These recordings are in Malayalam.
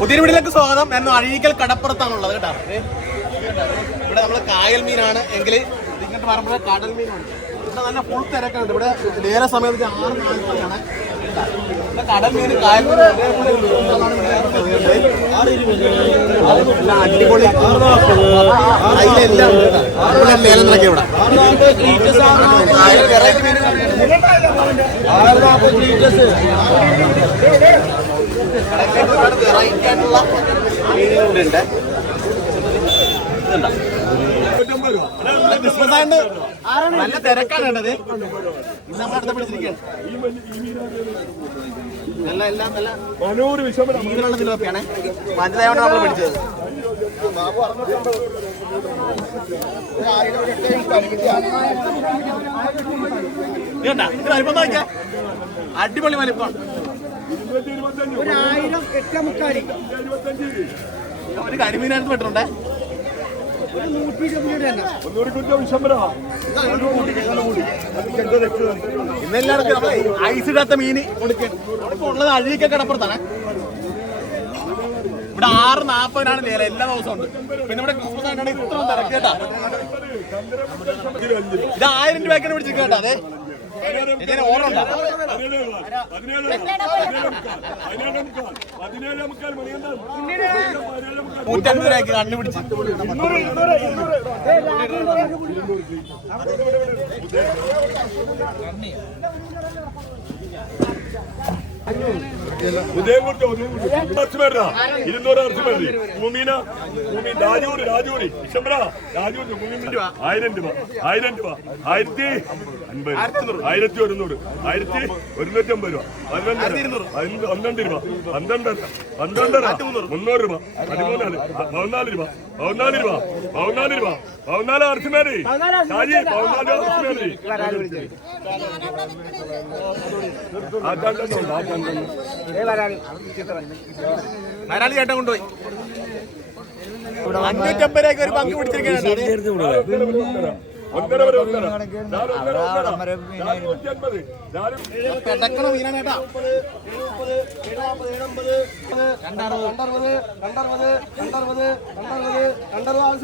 പുതിയ വീട്ടിലേക്ക് സ്വാഗതം. എന്ന അഴീക്കൽ കടപ്പുറത്താണുള്ളത് കേട്ടോ. ഇവിടെ നമ്മൾ കായൽ മീനാണ്. എങ്കിൽ ഇങ്ങോട്ട് പറയുമ്പോൾ കടൽ മീനുണ്ട് ഇവിടെ നല്ല ഫുൾ തിരക്കുണ്ട്. ഇവിടെ നേരെ സമയത്ത് ആറ് നാൽപ്പതാണ് ഇവിടെ കടൽ മീൻ കായൽ അടിപൊളി. അതിലെല്ലാം ഇവിടെ ലേലം നടക്കുക ഇവിടെ വെറൈറ്റി മീനുകൾ വെറൈറ്റി ആയിട്ടുള്ള മീനുകളുണ്ട് നല്ല തിരക്കാണ് വേണ്ടത് ഇന്ന് നമ്മൾ അടുത്ത പിടിച്ചിരിക്കുകയാണ് എല്ലാം വലുതായോണ്ട് നമ്മൾ പിടിച്ചത് അടിപൊളി വലിപ്പം. ഒരായിരം എട്ടേ മുക്കാലി ഒരു കരിമീനടുത്ത് പെട്ടിട്ടുണ്ടേ. നമ്മളെ ഐസ് മീന് ഉള്ളത് അഴീക്ക കടപ്പുറത്താണ്. ഇവിടെ ആറ് നാപ്പതിനാണ് ലേല എല്ലാ ദിവസവും ഉണ്ട്. പിന്നെ ഇവിടെ ഇത്ര തിരക്കേട്ടാ ഇത് ആയിരം രൂപയ്ക്കാണ് പിടിച്ചിരിക്കുക കേട്ടോ. അതെ. ഇതിന് ഓർഡർ ഉണ്ടോ രൂപയ്ക്ക് മുക്കാൽ മണിയെന്താ രൂപയ്ക്ക് കണ്ടുപിടിച്ച് ഉദയംകുട്ടി ഉദയംകുട്ടി ഇരുന്നൂറ് അറച്ച് മതി ഭൂമീന ഭൂമി രാജൂരി രാജൂരി വിശംബര രാജൂര് ഭൂമി ആയിരം രൂപ. ആയിരം രൂപ. ആയിരത്തി അൻപത്. ആയിരത്തി ഒരുന്നൂറ്. ആയിരത്തി ഒരുന്നൂറ്റി അമ്പത് രൂപ. പതിനൊന്നര. പതിനൊന്ന് പന്ത്രണ്ട് രൂപ. പന്ത്രണ്ടര. പന്ത്രണ്ടര. മുന്നൂറ് രൂപ. പതിമൂന്നാൽ. പതിനാല് രൂപ. പതിനാല് രൂപ. പതിനാല് രൂപ. പതിനാല് അർച്ചമേരി ഷാജി പതിനാല് അർച്ചമേരി ആ മലയാളി ചേട്ടൻ കൊണ്ടുപോയി. അഞ്ഞൂറ്റമ്പതിലേക്ക് ഒരു പങ്ക് പിടിച്ചിരിക്കുകയാണ്. ഒന്നര വരെ ഒന്നര രണ്ടറുപത് രണ്ടറുപത് ഒന്നര നാനൂറ്റി അൻപത് നാല്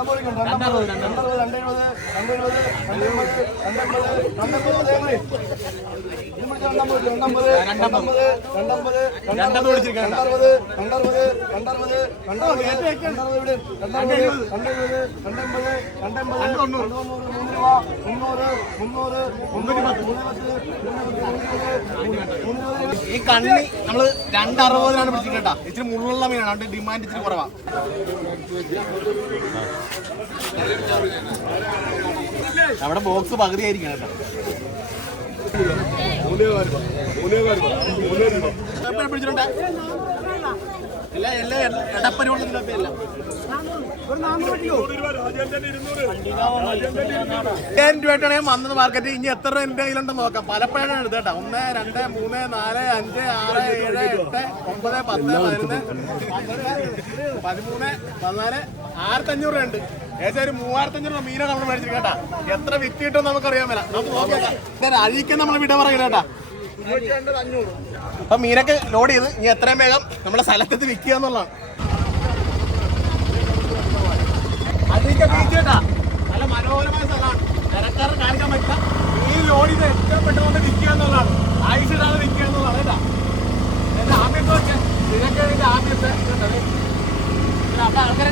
പെടക്കണ രണ്ടമ്പത് രണ്ടമ്പത് രണ്ടമ്പത് പിടിച്ചിരിക്കുകയാണ് ഈ കണ്ണി നമ്മൾ രണ്ടറുപതിനാണ് പിടിച്ചിട്ടാ കേട്ടാ ഇച്ചിരി മുള്ളുള്ള മീനാണ്. അതുകൊണ്ട് ഡിമാൻഡ് ഇച്ചിരി കുറവാ. നമ്മുടെ ബോക്സ് പകുതി ആയിരിക്കണം കേട്ടോ. പിടിച്ചിട്ടുണ്ട്? എല്ലാ എല്ലാ വന്നത് മാർക്കറ്റ് ഇനി എത്ര രൂപ എന്റെ കയ്യിലുണ്ടെന്ന് നോക്കാം. പലപ്പോഴാണ് എടുത്ത് കേട്ടോ. ഒന്ന് രണ്ട് മൂന്ന് നാല് അഞ്ച് ആറ് ഏഴ് എട്ട് ഒമ്പത് പത്ത് പതിനൊന്ന് പതിമൂന്ന് പതിനാല് ആയിരത്തി അഞ്ഞൂറ് രൂപ ഉണ്ട് ഏകദേശം ഒരു മൂവായിരത്തി അഞ്ഞൂറ് രൂപ മീനാണ് നമ്മൾ മേടിച്ചിട്ട് കേട്ടാ. എത്ര വിറ്റ് കിട്ടും നമുക്ക് അറിയാൻ മേല. നമുക്ക് നോക്കാം അഴിക്കാൻ നമ്മൾ വിട പറയില്ല കേട്ടാ. അപ്പൊ മീനൊക്കെ ലോഡ് ചെയ്ത് ഇനി എത്രയും വേഗം നമ്മുടെ സ്ഥലത്ത് വിൽക്കുക എന്നുള്ളതാണ്. ബീച്ച് കേട്ടാ. നല്ല മനോഹരമായ കാണിക്കാൻ ചെയ്ത് പെട്ടെന്ന് വിൽക്കുക എന്നുള്ളതാണ്. ആൾക്കാരെ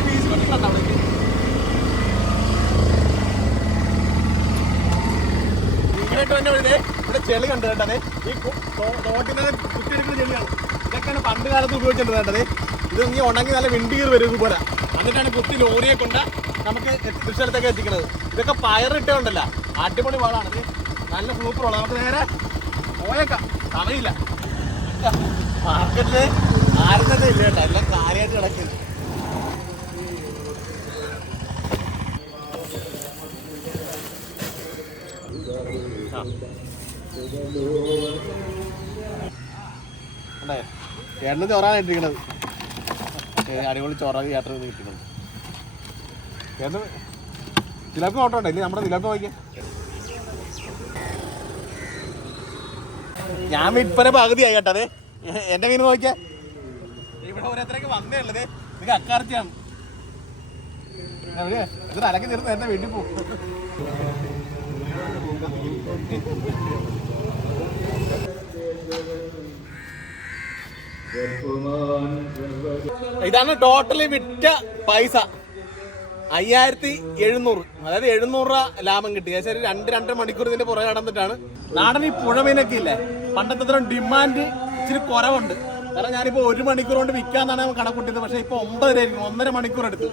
തന്നെ ഇവിടെ ഇവിടെ ചെളി കണ്ടു കേട്ടത് ഈ തോട്ടിനെ കുത്തിയെടുക്കുന്ന ചെളിയാണ്. ഇതൊക്കെയാണ് പണ്ട് കാലത്ത് ഉപയോഗിച്ചിട്ടുണ്ട് കേട്ടത് ഇത് ഇനി ഉണങ്ങി നല്ല വിണ്ടീർ വരും ഇതുപോലെ. എന്നിട്ടാണ് കുത്തി ലോറിയെ കൊണ്ട് നമുക്ക് തൃശ്ശൂരത്തേക്ക് എത്തിക്കുന്നത്. ഇതൊക്കെ പയറിട്ടുണ്ടല്ല. അടിപൊളി വളമാണ് ഇത് നല്ല സൂപ്പർ വളം നമുക്ക് നേരെ പോയേക്കാം. സമയമില്ല മാർക്കറ്റിൽ ആരും തന്നെ ഇല്ല കേട്ടോ. എല്ലാം കാര്യമായിട്ട് കിടക്കുന്നു. ചേട്ടന് ചോറാണ് ഇട്ടിരിക്കണത്. അടിപൊളി ചോറ യാത്ര ചെയ്ത് കിട്ടുന്നത് എന്ന് തിലക്ക് നോട്ടമുണ്ടോ ഇല്ലേ? നമ്മുടെ തിലക്ക് നോക്കിയ. ഞാൻ വിൽപ്പന ആയി കേട്ടത് എന്റെ കയ്യിൽ നോക്കിയാ. ഇവിടെ ഓരോരുത്തരൊക്കെ വന്നേ ഉള്ളത് ഇത് അക്കാർത്തിയാണ്? ഇത് അലക്കി തീർന്ന് എന്റെ വീട്ടിൽ പോകും. ഇതാണ് ടോട്ടലി വിറ്റ പൈസ. അയ്യായിരത്തി എഴുന്നൂറ്. അതായത് എഴുന്നൂറ് രൂപ ലാഭം കിട്ടി. ഒരു രണ്ട് രണ്ടര മണിക്കൂർ ഇതിന്റെ പുറകെ നടന്നിട്ടാണ്. നാടൻ ഈ പുഴമീനൊക്കെ ഇല്ലേ? പണ്ടത്തെ ഡിമാൻഡ് ഇച്ചിരി കുറവുണ്ട്. കാരണം ഞാനിപ്പോ ഒരു മണിക്കൂർ കൊണ്ട് വിൽക്കാന്നാണ് കണക്കൂട്ടിയത് പക്ഷെ ഇപ്പൊ ഒമ്പതര ആയിരിക്കും ഒന്നര മണിക്കൂർ എടുത്തു.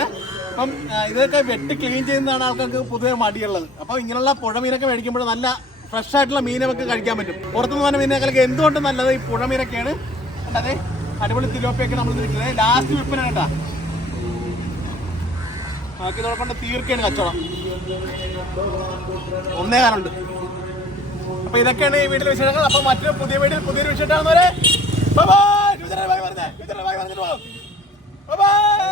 ഏഹ് അപ്പം ഇതൊക്കെ വെട്ടി ക്ലീൻ ചെയ്യുന്നതാണ് ആൾക്കാർക്ക് പൊതുവെ മടിയുള്ളത്. അപ്പോൾ ഇങ്ങനെയുള്ള പുഴ മീനൊക്കെ മേടിക്കുമ്പോൾ നല്ല ഫ്രഷ് ആയിട്ടുള്ള മീനൊക്കെ കഴിക്കാൻ പറ്റും. പുറത്തുനിന്ന് പറഞ്ഞ മീനൊക്കെ എന്തുകൊണ്ട് നല്ലത് ഈ പുഴ മീനൊക്കെയാണ്? അതെ അടിപൊളി തിലോപ്പിയൊക്കെ നമ്മൾ നിൽക്കുന്നത് ലാസ്റ്റ് വിൽപ്പന കേട്ടാ. ബാക്കി ഇതോടെ കൊണ്ട് തീർക്കാണ് കച്ചവടം. ഒന്നേ കാലുണ്ട്. അപ്പൊ ഇതൊക്കെയാണ് ഈ വീട്ടിലെ വിശേഷങ്ങൾ. അപ്പൊ മറ്റൊരു പുതിയ വീട്ടിൽ പുതിയൊരു വിശേഷം ബൈ ബൈ ബൈ